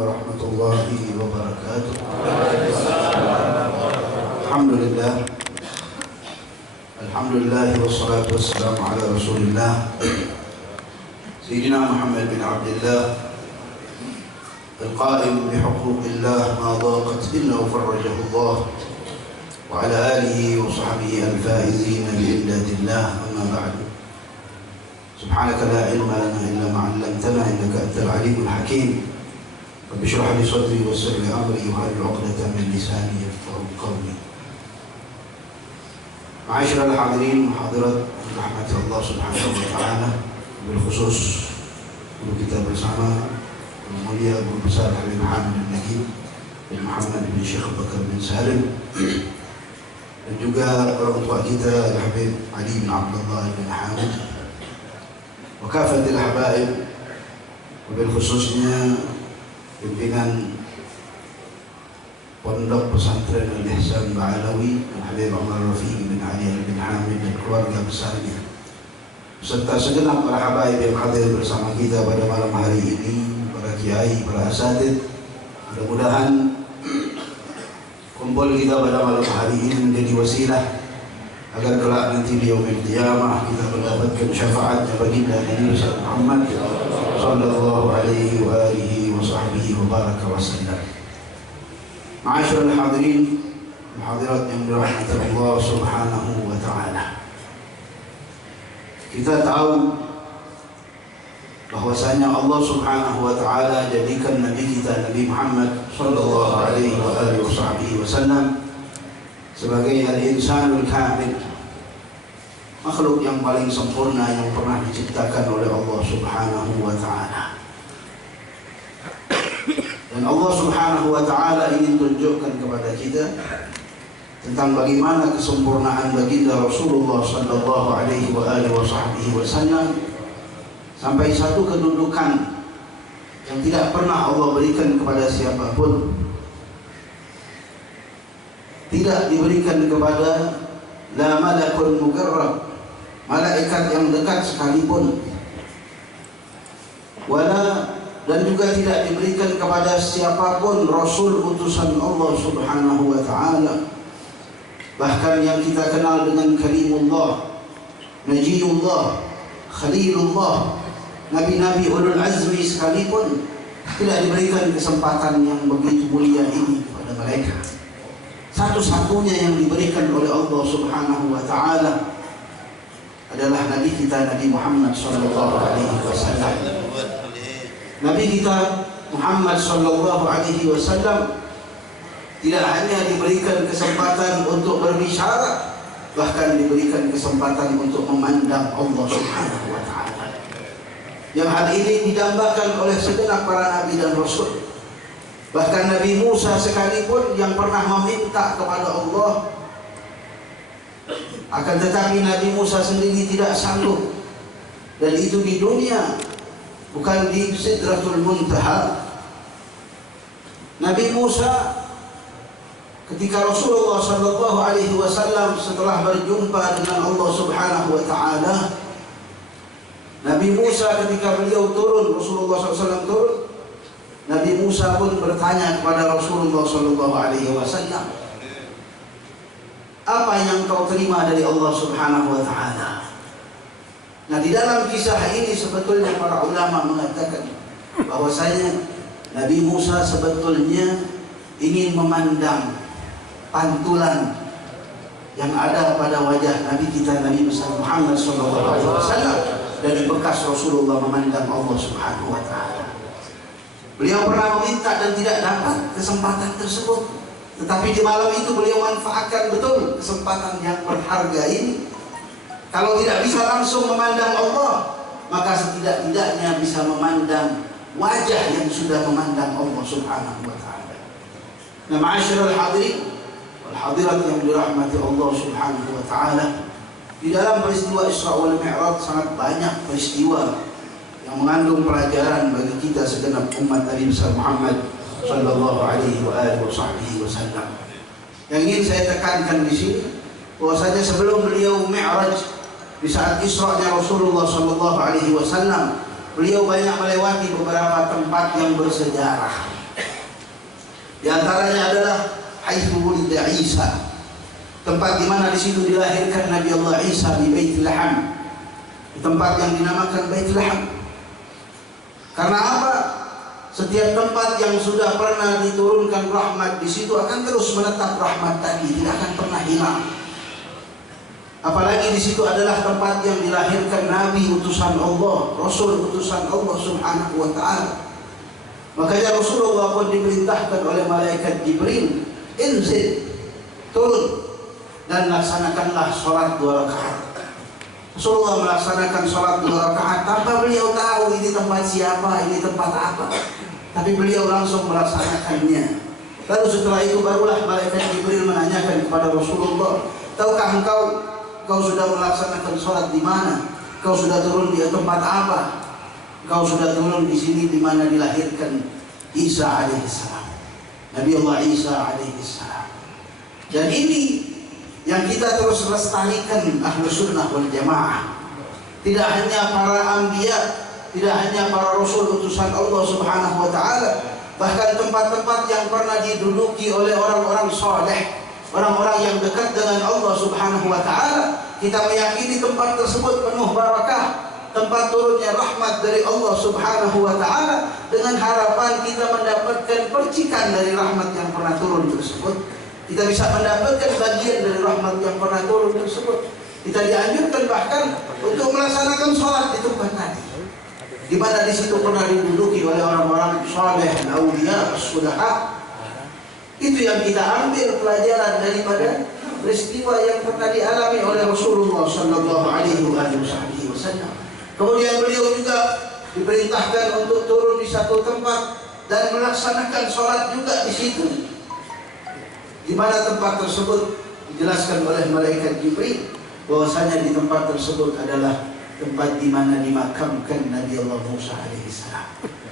warahmatullahi wabarakatuh. Alhamdulillah wassalatu wassalamu ala Rasulillah Sayyidina Muhammad bin Abdullah القائم بحقوق الله ما ضاقت إلا وفرجه الله وعلى آله وصحبه الفائزين بإمداد الله أما بعد سبحانك لا علم لنا إلا ما علمتنا إنك أنت العليم الحكيم رب اشرح لي صدري ويسر لي أمري واحلل عقدة من لساني يفقهوا قولي. معاشر الحاضرين وحاضرات رحمة الله سبحانه وتعالى, بالkhusus guru kita bersama mulia Guru Besar Habib Hamid Nagib bin Muhammad bin Syekh Bakar bin Salim, dan juga orang tua kita Habib Ali bin Abdullah bin Hamid wa kafatil habaib, wabil khususnya pimpinan Pondok Pesantren Al-Ihsan Ba'alawi Habib Umar Rafiq bin Ali bin Hamid dan keluarga besarnya, serta segenap para habaib yang hadir bersama kita pada malam hari ini, para kiai, para asatidz. Mudah-mudahan kumpul kita pada malam hari ini menjadi wasilah agar kelak nanti di yaumil qiyamah kita mendapatkan syafaatnya baginda Nabi Muhammad sallallahu alaihi wa alihi wa sahbihi wa baraka wa sallam. Ma'asyiral hadirin wa hadirat yang dirahmati Allah subhanahu wa ta'ala, kita tahu bahwasanya Allah subhanahu wa ta'ala jadikan Nabi kita Nabi Muhammad sallallahu alaihi wa alihi wasallam sebagai al-insanul kamil, makhluk yang paling sempurna yang pernah diciptakan oleh Allah subhanahu wa ta'ala. Dan Allah subhanahu wa ta'ala ingin tunjukkan kepada kita tentang bagaimana kesempurnaan baginda Rasulullah sallallahu alaihi wa alihi wasallam, sampai satu kedudukan yang tidak pernah Allah berikan kepada siapapun, tidak diberikan kepada la malakun mukarrab, malaikat yang dekat sekalipun, wala, dan juga tidak diberikan kepada siapapun rasul utusan Allah subhanahu wa ta'ala, bahkan yang kita kenal dengan kalimullah, najiyullah, khalilullah, nabi-nabi ulul azmi sekalipun tidak diberikan kesempatan yang begitu mulia ini kepada mereka. Satu-satunya yang diberikan oleh Allah subhanahu wa ta'ala adalah Nabi kita Nabi Muhammad sallallahu alaihi wasallam. Nabi kita Muhammad sallallahu alaihi wasallam tidak hanya diberikan kesempatan untuk berbicara, bahkan diberikan kesempatan untuk memandang Allah subhanahu wa ta'ala, yang hal ini didambakan oleh segenap para nabi dan rasul. Bahkan Nabi Musa sekalipun yang pernah meminta kepada Allah, akan tetapi Nabi Musa sendiri tidak sanggup, dan itu di dunia, bukan di Sidratul Muntaha. Nabi Musa ketika Rasulullah sallallahu alaihi wasallam setelah berjumpa dengan Allah subhanahu wa ta'ala, Nabi Musa ketika beliau turun, Rasulullah SAW turun, Nabi Musa pun bertanya kepada Rasulullah sallallahu alaihi wasallam, apa yang kau terima dari Allah subhanahu wa ta'ala? Nah, di dalam kisah ini sebetulnya para ulama mengatakan bahwasanya Nabi Musa sebetulnya ingin memandang pantulan yang ada pada wajah Nabi kita Nabi besar Muhammad sallallahu alaihi wasallam dari bekas Rasulullah memandang Allah subhanahu wa ta'ala. Beliau pernah meminta dan tidak dapat kesempatan tersebut, tetapi di malam itu beliau manfaatkan betul kesempatan yang berharga ini. Kalau tidak bisa langsung memandang Allah, maka setidak-tidaknya bisa memandang wajah yang sudah memandang Allah subhanahu wa ta'ala. Nah, ma'asyiral hadirin wal hadirat yang dirahmati Allah subhanahu wa ta'ala, di dalam peristiwa Isra wal Mi'raj sangat banyak peristiwa yang mengandung pelajaran bagi kita segenap umat Nabi besar Muhammad sallallahu alaihi wa alihi wasallam. Yang ingin saya tekankan di sini bahwasanya sebelum beliau Mi'raj, di saat Isra-nya Rasulullah sallallahu alaihi wasallam, beliau banyak melewati beberapa tempat yang bersejarah. Di antaranya adalah haitsu wulida Isa, tempat di mana di situ dilahirkan Nabi Allah Isa di Baitul Laham, di tempat yang dinamakan Baitul Laham. Karena apa? Setiap tempat yang sudah pernah diturunkan rahmat di situ akan terus menetap rahmat tadi, tidak akan pernah hilang. Apalagi di situ adalah tempat yang dilahirkan Nabi utusan Allah, Rasul utusan Allah Subhanahu wa taala. Makanya Rasulullah pun diperintahkan oleh malaikat Jibril, inzil, turun dan laksanakanlah sholat 2 rakaat. Rasulullah melaksanakan sholat 2 rakaat tanpa beliau tahu ini tempat siapa, ini tempat apa, tapi beliau langsung melaksanakannya. Lalu setelah itu barulah malaikat Jibril menanyakan kepada Rasulullah, tahukah kau sudah melaksanakan sholat di mana? Kau sudah turun di tempat apa? Kau sudah turun di sini di mana dilahirkan Isa alaihissalam, Nabi Allah Isa alaihissalam. Dan ini yang kita terus lestarikan Ahlus Sunnah wal Jamaah. Tidak hanya para anbiya, tidak hanya para rasul utusan Allah Subhanahu wa taala, bahkan tempat-tempat yang pernah diduduki oleh orang-orang saleh, orang-orang yang dekat dengan Allah Subhanahu wa taala, kita meyakini tempat tersebut penuh barakah, tempat turunnya rahmat dari Allah Subhanahu wa taala, dengan harapan kita mendapatkan percikan dari rahmat yang pernah turun tersebut. Kita bisa mendapatkan bagian dari rahmat yang pernah turun tersebut. Kita dianjurkan bahkan untuk melaksanakan sholat di tempat tadi, di mana di situ pernah diduduki oleh orang-orang saleh, auliya, sulaha. Itu yang kita ambil pelajaran daripada peristiwa yang pernah dialami oleh Rasulullah Sallallahu Alaihi Wasallam. Kemudian beliau juga diperintahkan untuk turun di satu tempat dan melaksanakan sholat juga di situ, di mana tempat tersebut dijelaskan oleh malaikat Jibril bahwasanya di tempat tersebut adalah tempat di mana dimakamkan Nabi Allah Musa alaihissalam.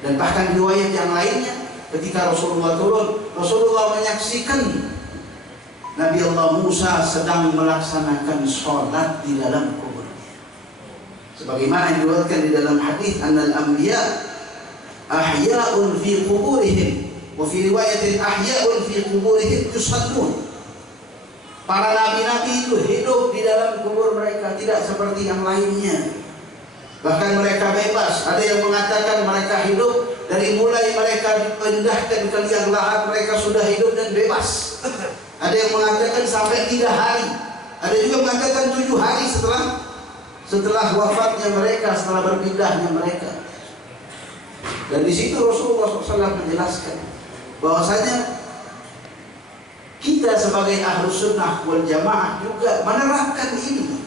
Dan bahkan riwayat yang lainnya, ketika Rasulullah turun, Rasulullah menyaksikan Nabi Allah Musa sedang melaksanakan sholat di dalam kuburnya. Sebagaimana yang diriwayatkan di dalam hadis, annal anbiya ahya'un fi quburihim, wa fi riwayatin ahya'un fi quburihim yusallun. Para nabi-nabi itu hidup di dalam kubur mereka, tidak seperti yang lainnya. Bahkan mereka bebas. Ada yang mengatakan mereka hidup dari mulai mereka dipindahkan ke liang lahat, mereka sudah hidup dan bebas. Ada yang mengatakan sampai 3 hari. Ada juga mengatakan 7 hari setelah wafatnya mereka, setelah berpindahnya mereka. Dan di situ Rasulullah SAW menjelaskan bahwasanya kita sebagai Ahlus Sunnah wal Jamaah juga menerapkan ini.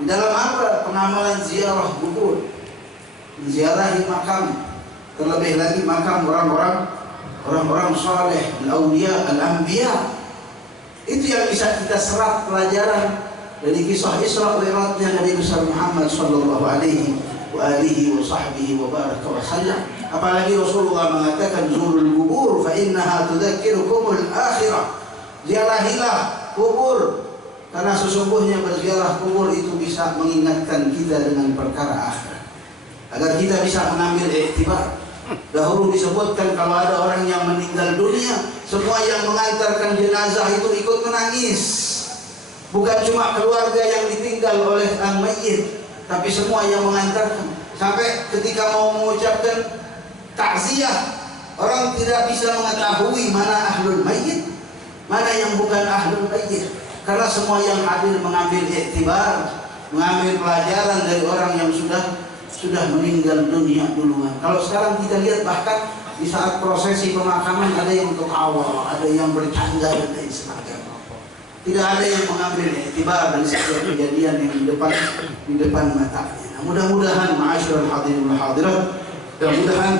Di dalam apa? Pengamalan ziarah kubur, menziarahi makam, terlebih lagi makam orang-orang saleh, al-auliya, al-anbiya. Itu yang bisa kita serap pelajaran dari kisah Isra Mi'rajnya Nabi besar Muhammad sallallahu alaihi wa alihi wa sahbihi wa baraka wa sallam. Apalagi Rasulullah mengatakan zurul kubur fa innaha tudzakirukumul akhirah. Ziarahilah kubur karena sesungguhnya berziarah kubur itu bisa mengingatkan kita dengan perkara akhirat, agar kita bisa mengambil iktibar. Dahulu disebutkan kalau ada orang yang meninggal dunia, semua yang mengantarkan jenazah itu ikut menangis. Bukan cuma keluarga yang ditinggal oleh sang mayit, tapi semua yang mengantarkan. Sampai ketika mau mengucapkan takziah, orang tidak bisa mengetahui mana ahlul mayyit, mana yang bukan ahlul mayyit, karena semua yang hadir mengambil iktibar, mengambil pelajaran dari orang yang sudah meninggal dunia duluan. Kalau sekarang kita lihat, bahkan di saat prosesi pemakaman ada yang tertawa, ada yang bercanda dan lain sebagainya. Tidak ada yang mengambil iktibar dari setiap kejadian yang di depan matanya. Mudah-mudahan ma'asyiral hadirin wal hadirat, mudah-mudahan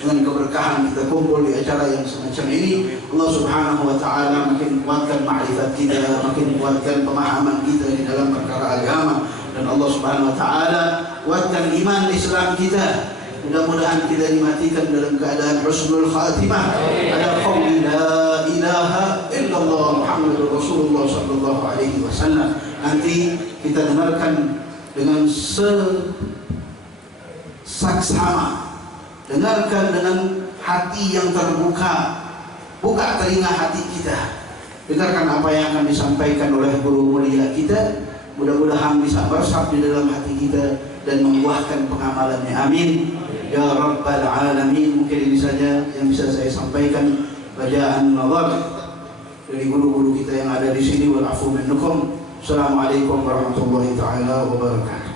dengan keberkahan kita kumpul di acara yang semacam ini, Allah Subhanahu wa taala makin kuatkan ma'rifat kita, makin kuatkan pemahaman kita di dalam perkara agama, dan Allah Subhanahu wa taala kuatkan iman Islam kita. Mudah-mudahan kita dimatikan dalam keadaan husnul khatimah, ada qauli la ilaha illallah Muhammadur Rasulullah sallallahu alaihi wasallam. Nanti kita dengarkan dengan sesaksama, dengarkan dengan hati yang terbuka, buka telinga hati kita, dengarkan apa yang akan disampaikan oleh guru mulia kita. Mudah-mudahan bisa meresap di dalam hati kita dan membuahkan pengamalannya. Amin ya rabbal alamin. Mungkin ini saja yang bisa saya sampaikan. Bacaan nazar dari guru-guru kita yang ada di sini. Wal afu minkum. Assalamualaikum warahmatullahi taala wabarakatuh.